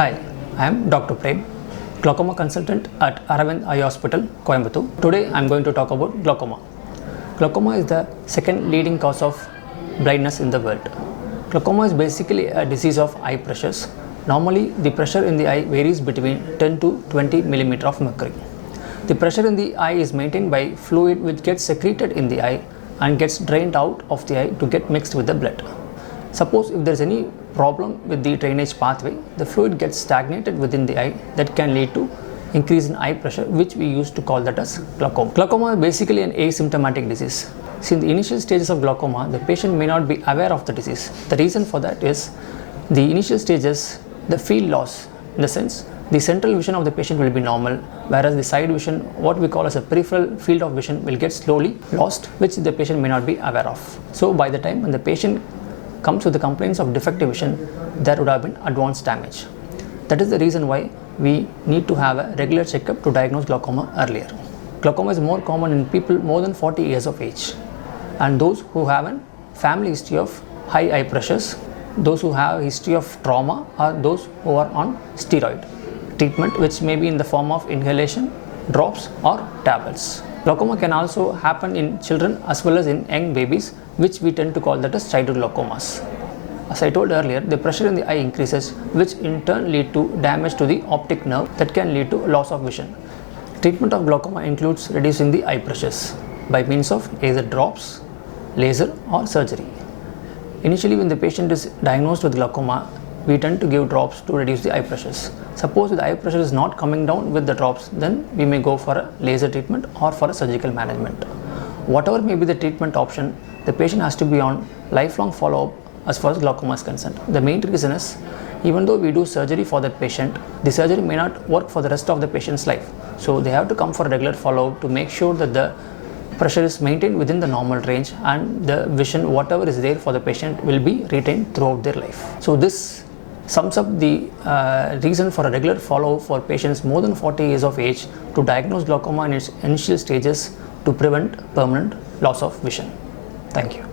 Hi, I am Dr. Prem, glaucoma consultant at Aravind Eye Hospital, Coimbatore. Today I am going to talk about glaucoma. Glaucoma is the second leading cause of blindness in the world. Glaucoma is basically a disease of eye pressures. Normally, the pressure in the eye varies between 10 to 20 mm of mercury. The pressure in the eye is maintained by fluid which gets secreted in the eye and gets drained out of the eye to get mixed with the blood. Suppose if there is any problem with the drainage pathway, the fluid gets stagnated within the eye that can lead to increase in eye pressure, which we used to call that as glaucoma. Glaucoma is basically an asymptomatic disease. See, in the initial stages of glaucoma, the patient may not be aware of the disease. The reason for that is the initial stages, the field loss, in the sense the central vision of the patient will be normal, whereas the side vision, what we call as a peripheral field of vision, will get slowly lost, which the patient may not be aware of. So by the time when the patient comes with the complaints of defective vision, there would have been advanced damage. That is the reason why we need to have a regular checkup to diagnose glaucoma earlier. Glaucoma is more common in people more than 40 years of age, and those who have a family history of high eye pressures, those who have a history of trauma, or those who are on steroid treatment, which may be in the form of inhalation, drops or tablets. Glaucoma can also happen in children as well as in young babies, which we tend to call that as childhood glaucomas. As I told earlier, the pressure in the eye increases, which in turn lead to damage to the optic nerve that can lead to loss of vision. Treatment of glaucoma includes reducing the eye pressures by means of either drops, laser or surgery. Initially, when the patient is diagnosed with glaucoma, we tend to give drops to reduce the eye pressures. Suppose the eye pressure is not coming down with the drops, then we may go for a laser treatment or for a surgical management. Whatever may be the treatment option, the patient has to be on lifelong follow-up as far as glaucoma is concerned. The main reason is, even though we do surgery for that patient, the surgery may not work for the rest of the patient's life. So they have to come for a regular follow-up to make sure that the pressure is maintained within the normal range and the vision, whatever is there for the patient, will be retained throughout their life. So this sums up the reason for a regular follow-up for patients more than 40 years of age to diagnose glaucoma in its initial stages to prevent permanent loss of vision. Thank you.